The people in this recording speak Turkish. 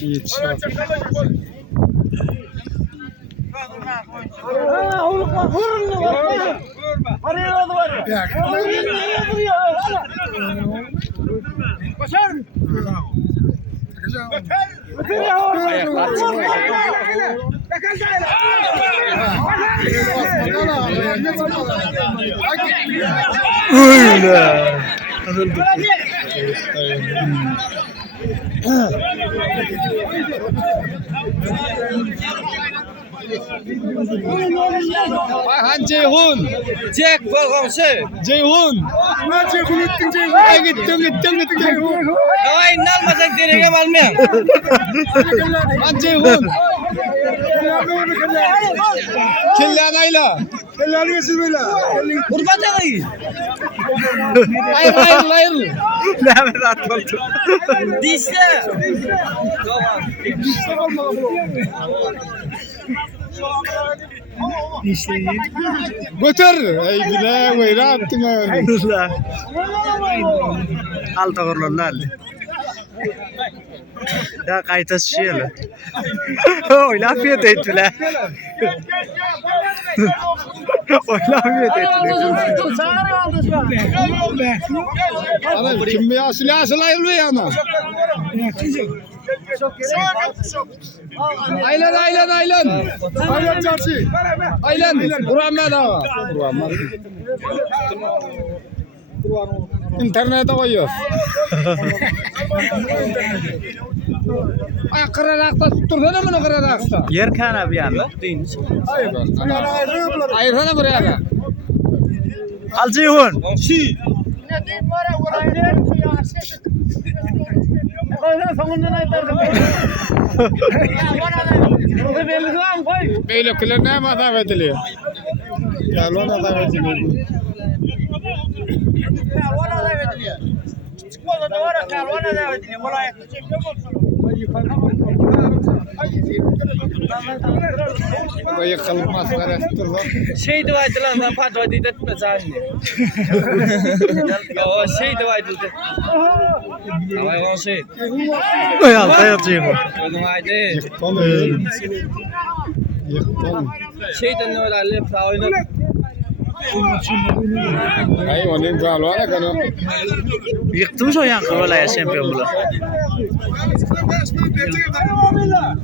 Yiğit Şah. Öyle. Ayhan Ceyhun. Jack Bolg'onchi. Ceyhun. Ceyhun ettin Ceyhun. Ay gittim Ceyhun. Davay nalmasang terega malmang. Lan Ceyhun. Kellan ayla. Kelleri yesin böyle. Urbat agi. Hayır. Lamet atıldı. Dişle. Götür. Ey bile vayra attın ayağını. Al doğrular. Ya kayıta şişeyle. Oy laf yedi ettiler. Oy laf yedi ettiler. Ana kim bir asıl ayılıyor yana. Aylan. Aylan çarşı. Aylan. Buramad ağa. İnternete koyuyor. Ay kırarakta tutursana bunu kırarakta. Yer kana bir yana. Ayırsana buraya da. Al Ceyhun. Beylikler ne madem ediliyor? Gel ona da ediliyor. Bu yıkılmaz karıştırdım. Şey deb aytilandan fatva deydi etmesani. Yo şey deb aytildi. Davay g'onchi. Oy al dayak Ceyhun. O'zing aytdi. Yıktım. Şeydan nima dalil o'ynab. Ay onun galvana kanı. Yıktım şu yankı olaya şampiyon bular.